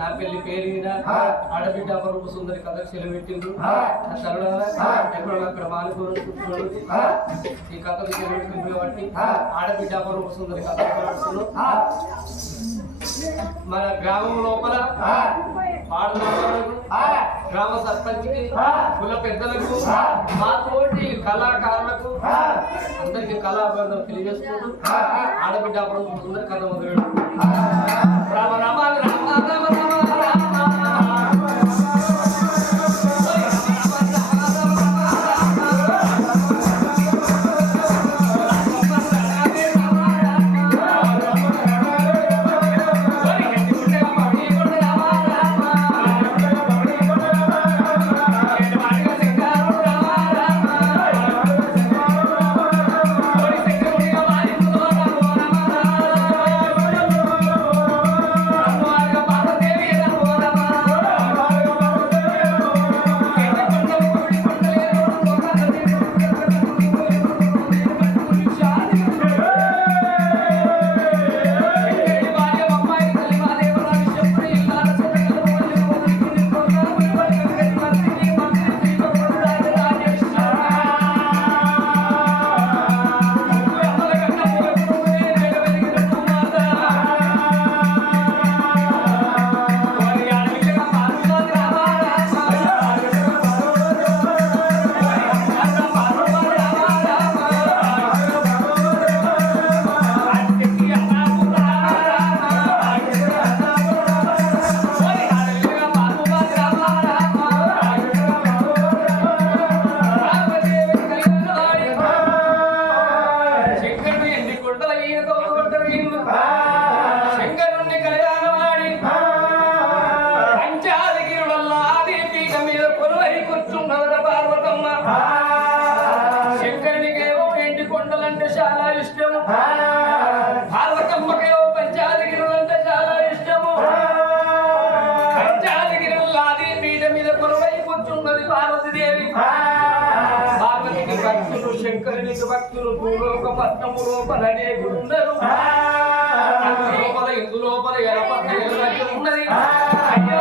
నా పెళ్లి పేరు మీద ఆడబిడ్డ అపరూప సుందరి కథకు సెలవెట్టిండు. ఎక్కడో అక్కడ మానుకోరు కూర్చోడు ఈ కథకు సెలవెట్టిండు కాబట్టి ఆడబిడ్డ అపరూప సుందరి కథ మన గ్రామం లోపల గ్రామ సర్పంచ్కి కుల పెద్దలకు మా తోటి కళాకారులకు అందరికి కళాభివందనలు తెలియజేసుకుంటూ ఆడబిడ్డ అపరూప సుందరి కథ మొదలు రామ రామ రామ రామ శంకరునికి భక్తులు భూలోక పట్నము లోపల అనేకులుందరు లోపల ఇందు లోపల ఉన్నది అయ్యో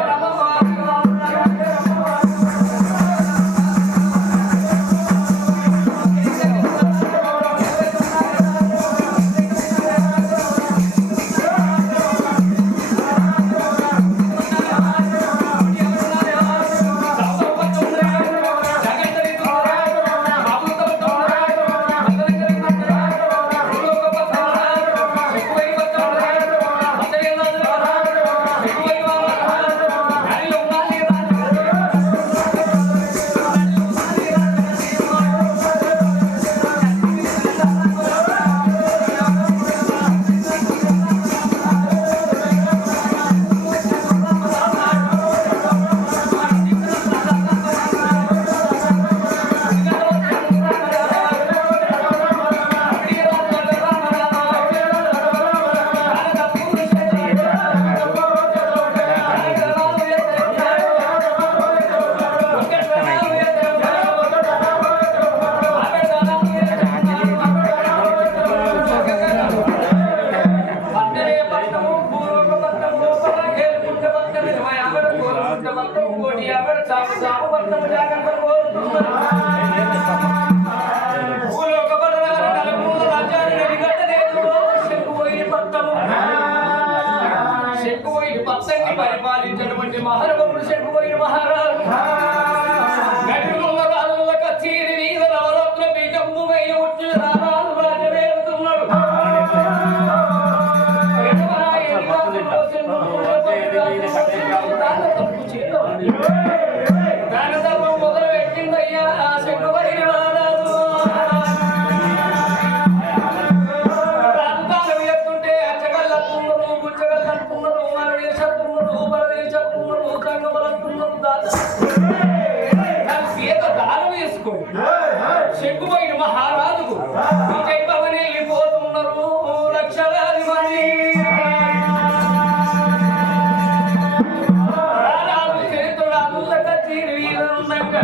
పరిపాలించినటువంటి మహారాజు శంకుపోయిన మహారాజు గడిలో రాజుల కచేరి మీద నవరత్న పీఠము పైన వచ్చి రారాజు రాజవేలుతున్నాడు. దాని ధర్మం మొదలు పెట్టిందయ్యా శంకుపోయిన మహారాజు. ప్రాంతాలు ఎత్తుంటే అచ్చగల్లత్తున్నారు గుచ్చగల్లత్తున్నారు శంకుపోయిన మహారాజుకు విజయ భవని వెళ్ళిపోతున్నారు లక్షలాది మంది. రాజు చరిత్రరాజు కచేరి వీరున్నాక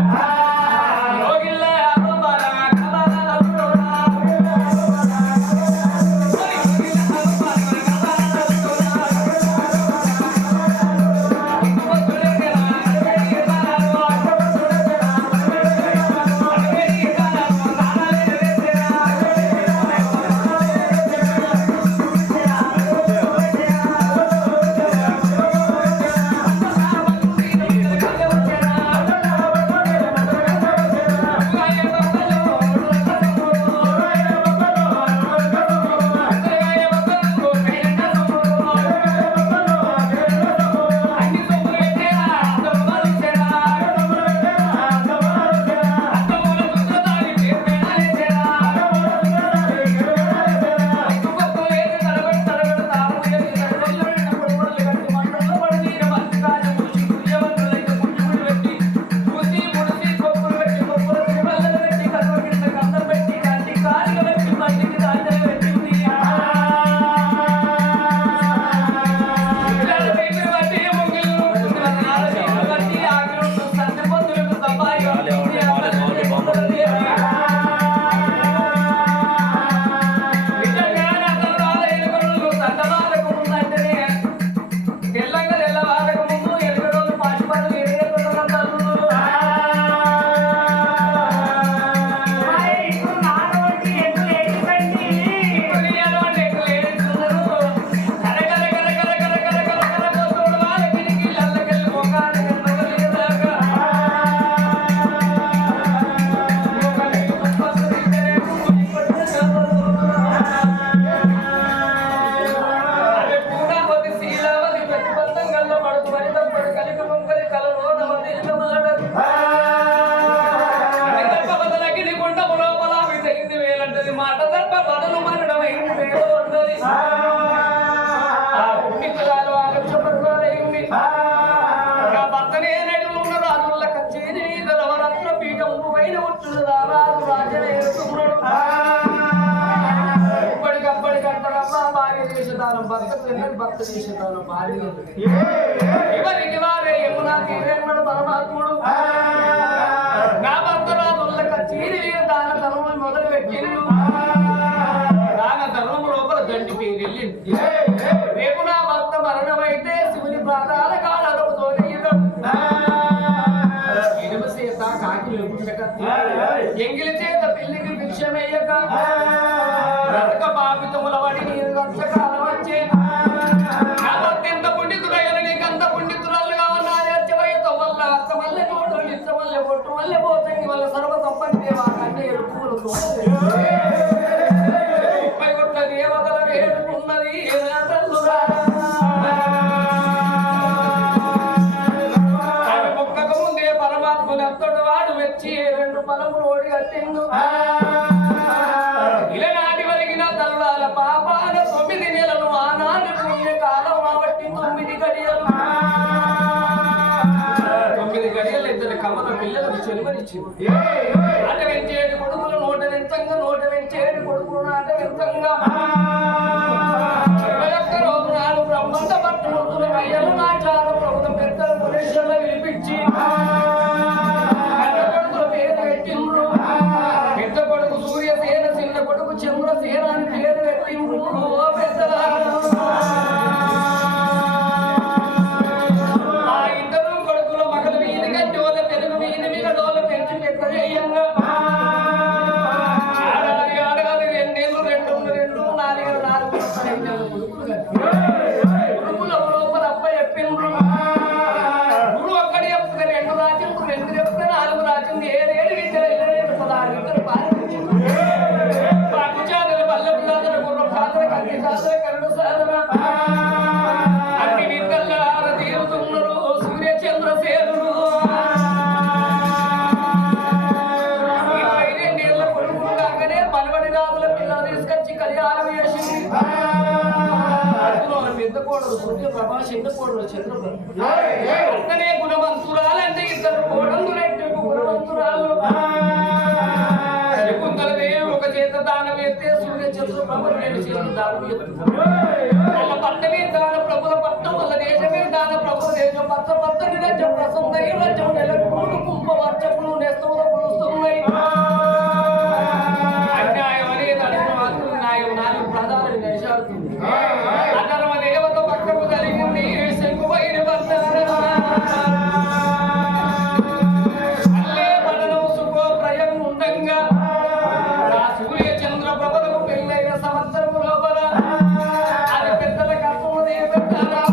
పైన ఉంటున్న రారాజు రాజనేస్తున్నాడు ఇప్పటికప్పటికంటారమ్మా భార్య చేసేదానం భర్త చేసేదానం భార్య ఎవరికి వారే యమునా తీరేమడు పరమాత్ముడు నా భర్త రాజుల చీరి దాన ధర్మం మొదలు పెట్టిండు దాన ధర్మం లోపల దండి పేరెళ్ళింది రేపు నా భర్త మరణమైతే శివుని ప్రాణాల కాళ్ళతో ఎనుమ చేత కాకి ఎంగిలి చేత పిల్లికి భిక్షమయ్యక రతక పాపితముల వాడి నీరు రక్షకాలం వచ్చే నా భర్త ఎంత పుండితుడయ్యను నీకు అంత పుండితురాలుగా ఉన్నది అచ్చవయ్యతో వల్ల అచ్చమల్లె తోడు నిచ్చమల్లె పొట్టు మల్లె పోతంగి వల్ల సర్వ సంపత్తి దేవా కన్నే ఎరుపులతో 30 కోట్ల దేవతల వేడుకున్నది మొక్కకు ముందే పరమాత్మను ఎంతటి వాడు మెచ్చి 2 పలములు ఓడి కట్టిండు ఇలనాటి వరిగిన తరుణాల పాపాల 9 నెలలు ఆనాడు పుణ్యకాలం కాబట్టి 9 గడియలు 9 గడియలు ఇద్దరు కమల పిల్లలకు చెలువనిచ్చింది ఆట వెంచేటి కొడుకులు నోట వెంచంగా నోట వెంచేటి కొడుకులు నాట వెంచంగా 21 రోజు నాడు బ్రహ్మంత పట్టుముద్దుల అయ్యలు నాచార ప్రభుత్వ పెద్దలు పురేశ్వర్ల విలిపించి కొడుకుల పేరు పెట్టిండ్రు పెద్ద కొడుకు సూర్యసేన చిన్న కొడుకు చంద్రసేన అని పేరు పెట్టిండ్రు ఆ ఇద్దరు కొడుకుల మగలు వీధి గట్టి వల్ల పెరుగు వీధి మీద డోల పెంచి పెద్ద చేయంగా ఆడాలి ఆడగాలి 2 ఏళ్ళు 2 4 కొడుకుల లోపల అప్ప చెప్పిండ్రు గురువు ఒక్కడి చెప్తే 2 రాజ్యం 2 చెప్తే 4 రాజ్యం 7 విద్యలు 16 విద్యలు పాలించింది కరుడు సాధన అన్ని విద్యల్లో తీరుతున్నారు సూర్య చంద్రసేనుడు 22 ఏళ్ళ కొడుకు కాగానే పనబడి రాజుల పిల్లలు తీసుకొచ్చి కళ్యాణం చేసింది పెద్ద కోడలు సూర్య ప్రభా చిన్న కోడలు చంద్రప్రభ అంతనే గుణవంతురాలంటే 2 కోడలు 2 గుణవంతురాలు శకుంతలదేవి ఒక చేత దానం ఎత్తే సూర్య చంద్రప్రభ 2 చేతులు దానం ఎత్తుతారు వాళ్ళ పట్టమే దాన ప్రభుల పట్టం వాళ్ళ దేశమే దాన ప్రభుల దేశం పచ్చని రాజ్యం ప్రసన్నై రాజ్యం నెలకు కుంభ వర్షములు నెస్తములు పులుస్తున్నాయి అన్యాయం అనేది అడిగిన మాత్రం న్యాయం 4 ప్రధానాలు నిలిచాడుతుంది అధర్మ దేవత పక్కకు కలిగింది శంకువైన అల్లే పడనం సుఖో ప్రయం ఉండంగా సూర్య చంద్ర ప్రభలకు పెళ్ళైన సంవత్సరము లోపల అది పెద్దల కర్మదే పెట్టారా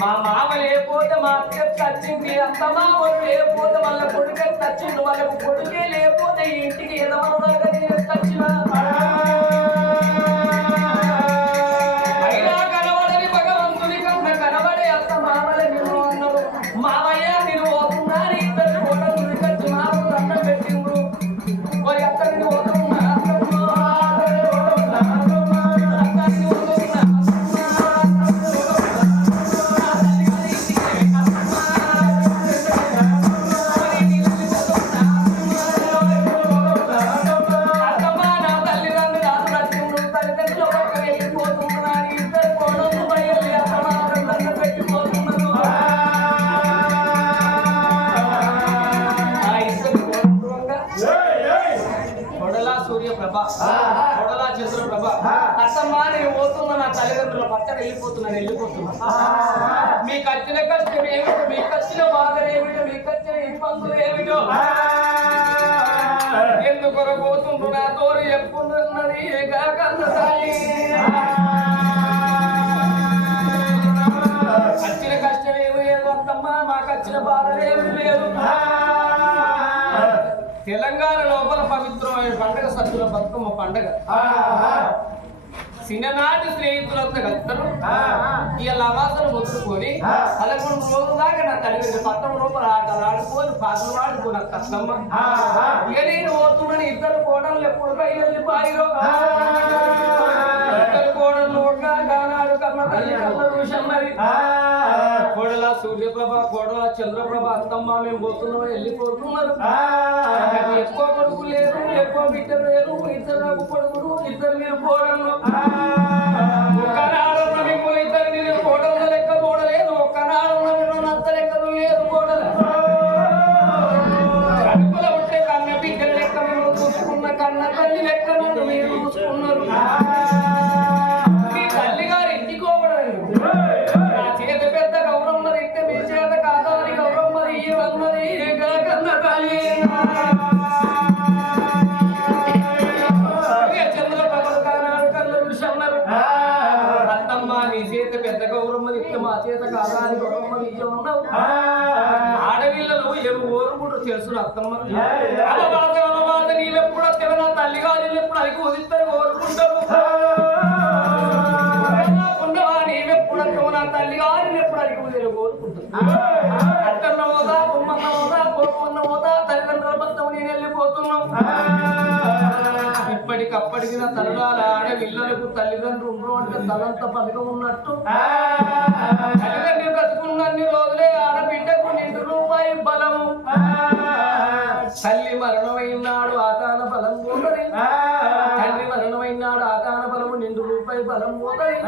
మా మామ లేకపోతే మా అక్క తచ్చింది అంత మామూలు లేకపోతే వాళ్ళ కొడుకే తచ్చిండు వాళ్ళకు కొడుకే లేకపోతే ఇంటికి ఎదవనగా నేను తచ్చిన అయినా కనబడని భగవంతుని కన్నా కనబడే అత్త మామల నిన్ను అన్నారు మామయ్య నేను పోతున్నా ఇద్దరు కోటలు ఖర్చు మామూలు అన్నం పెట్టిండ్రు మరి అత్త నేను పోతున్నా తల్లిదండ్రుల పక్కన వెళ్ళిపోతున్నా మీకు వచ్చిన కష్టం ఏమిటో, మీకు వచ్చిన బాధలు ఏమిటో, మీకు వచ్చిన ఇబ్బందులు ఏమిటో ఎందుకొర పోతుండ్రు నా తోరు చెప్పుకున్నది కాకన్న తల్లి. వచ్చిన కష్టం ఏమి లేదు అత్తమ్మ, మాకు వచ్చిన బాధలు ఏమి లేదు. తెలంగాణ లోపల పవిత్రమైన పండుగ సద్దుల బతుకమ్మ పండుగ. చిన్ననాటి స్నేహితులంతా కలుస్తారు. ఇవాళ అమాసలు మొత్తుకొని 11 రోజుల దాకా నా తల్లి పట్టం లోపల ఆటలు ఆడుకొని పాటలు ఆడుకోని కష్టమ్మ. ఇక నేను పోతున్నాను. ఇద్దరు కోడళ్ళు ఎప్పుడు వెళ్ళిపోయారో ఇద్దరు కోడళ్ళు గానాడు కమ్మ తల్లి కళ్ళ చూసన్నది. కోడల సూర్యప్రభ, కోడల చంద్రప్రభ, అత్తమ్మ మేము పోతున్నాం వెళ్ళిపోతున్నారు. ఎక్కువ కొడుకు లేరు, ఎక్కువ బిడ్డలు లేరు, ఇద్దరు కొడుకులు, ఇద్దరు మీరు కోడళ్ళు. ఒక్కనాడు మిమ్మల్ని ఇద్దరు నేను కోడళ్ళ లెక్క చూడలేదు, ఒక్కనాడు నన్ను అత్త లెక్కలు లేదు కోడలు. కడుపులో ఉంటే కన్న బిడ్డల లెక్క మేము చూసుకున్న, కన్న తల్లి లెక్క నన్ను మీరు చూసుకున్నారు. మీ తల్లి గారు ఇంటికి పోవడం నా చేత పెద్ద గౌరమ్మ ఇస్తే మీ చేత కాదాని గౌరమ్మ ఇవ్వన్నది కన్న తల్లి. నీ చేత పెద్ద గౌరమ్మది ఇస్తే మా చేత కాదాని గౌరమ్మది ఇవ్వన్నావు. ఆడపిల్లలు ఎవరు ఓరుకుంటారు తెలుసు అత్తమ్మ. అలవాద నీవెప్పుడు వస్తే నా తల్లి గారు ఎప్పుడు అడిగి ఉదిస్తారు ఓరుకుంటారు. నీవెప్పుడు వస్తావు నా తల్లి గారిని ఎప్పుడు అడిగి ఉదయం ఓరుకుంటారు. అత్తన్న పోదా, బొమ్మన్న పోదా, కొడుకున్న పోదా, తల్లిదండ్రుల మొత్తం నేను వెళ్ళిపోతున్నావు. ఇప్పటికప్పటికి నా తల్లాల ఆడపిల్లలకు తల్లిదండ్రులు ఉండరు అంటే తలంత పథకం ఉన్నట్టు. తల్లిదండ్రులు బ్రతుకున్నన్ని రోజులే ఆడబిడ్డకు ₹2 బలము. తల్లి మరణమైనాడు ఆకాన బలం పోతది, తల్లి మరణమైనాడు ఆకాన బలము ₹2 బలం పోతది.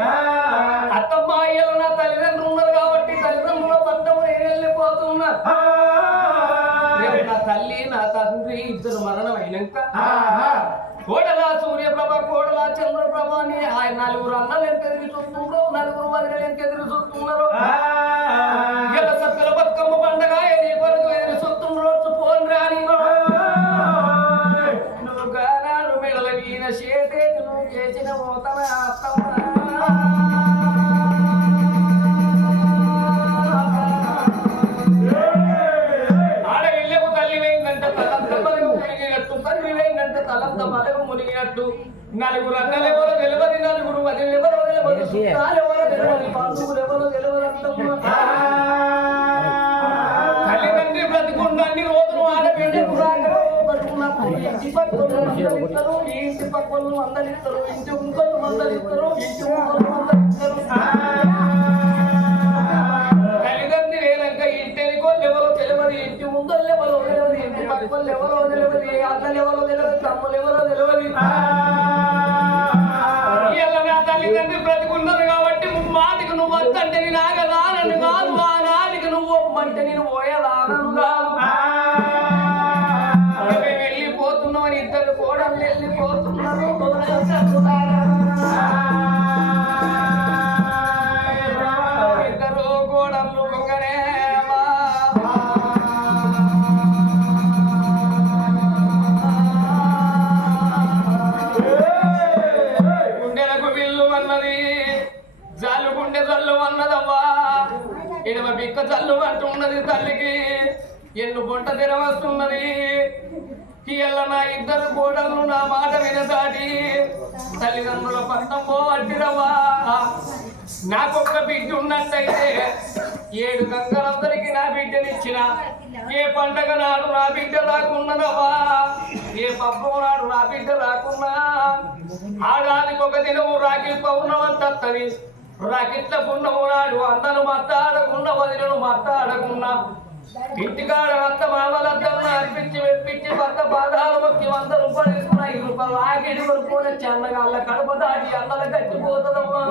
అత్తమ్మ అయ్యలు నా తల్లిదండ్రులు ఉన్నారు కాబట్టి తల్లిదండ్రుల పట్టము నేను వెళ్ళిపోతున్నా. నా తల్లి నా తండ్రి ఇద్దరు మరణమైనాక కోడల సూర్యప్రభ, కోడల చంద్రప్రభ అని ఆయన 4 అన్నలు ఎంత ఎదురు చూస్తున్నారో, 4 వదినలు ఎంత ఎదురు చూస్తున్నారో. ఇలా సత్తుల బతుకమ్మ పండగ ఎది కొరకు ఎదురు చూస్తున్నారు. ఫోన్ రాని నువ్వు గానాడు మెడల వీణ చేతే నువ్వు చేసిన పోతన అత్తమ్మ. ఆడవిళ్ళకు తల్లి వేయిందంటే తలంత బలము మునిగినట్టు, తండ్రి వేయిందంటే తలంత బలము మునిగినట్టు. 4 అన్నలు ఎవరో తెలియదు, 4 వదినలు ఎవరో తెలియదు, చుట్టాలు ఎవరో తెలియదు, బంధువులు ఎవరో తెలియదు అత్తమ్మ. తల్లిదండ్రి బ్రతికున్న అన్ని రోజులు ఆడబిడ్డకు రాకరు ఇంటి పక్కలు అందరిస్తారు, ఈ ఇంటి పక్కలు అందరిస్తారు, ఇంటి ఇంకొకరు అందరిస్తారు, ఇంటి ఇంకొకరు అందరిస్తారు. తల్లిదండ్రి వేలంక ఇంటికోళ్ళు ఎవరో తెలియదు, ఇంటి ముందళ్ళు ఎవరో తెలియదు, ఇంటి పక్కలు ఎవరో తెలియదు, అన్నలు ఎవరో తెలియదు, తమ్ములు ఎవరో తెలియదు. నా తల్లిదండ్రి బ్రతికున్నారు కాబట్టి మాటికి నువ్వు వద్దంటే నేను ఆగదానని కాదు, ఆ నాటికి నువ్వు ఒమ్మంటే నేను పోయేదానను కాదు. మేము వెళ్ళిపోతున్నామని ఇద్దరు కోడళ్ళు వెళ్ళిపోతున్నారు. ఇద్దరు కోడళ్ళు ఒకరే జాలుగుండె జల్లు అన్నదవ్వా, ఎడమ బిక్క జల్లు అంటున్నది తల్లికి, ఎన్ను పొంట తెర వస్తున్నది. ఇయ్యల్ల నా ఇద్దరు కోడళ్ళు నా మాట వినసాటి తల్లిదండ్రుల పంతం పోవట్టిరవ్వా. నాకొక్క బిడ్డ ఉన్నట్టయితే 7 గంగలందరికీ నా బిడ్డనిచ్చిన, ఏ పండగ నాడు నా బిడ్డ రాకున్నదవ్వా, ఏ పబ్బం నాడు నా బిడ్డ రాకున్నా, ఆడానికి ఒక దినము రాఖీ పౌర్ణమంతది. రాకిట్ల పున్నము నాడు అన్నను మాట్లాడకున్న, వదిలను మాట్లాడకున్నా, ఇంటికాడ అత్త మామలందరూ అర్పించి వెప్పించి భర్త పాదాలు మొక్కి ₹100 ₹2 ఆకిడి వరకు అన్నగా అల్ల కడప దాటి అన్నల కట్టిపోతుందమ్మా.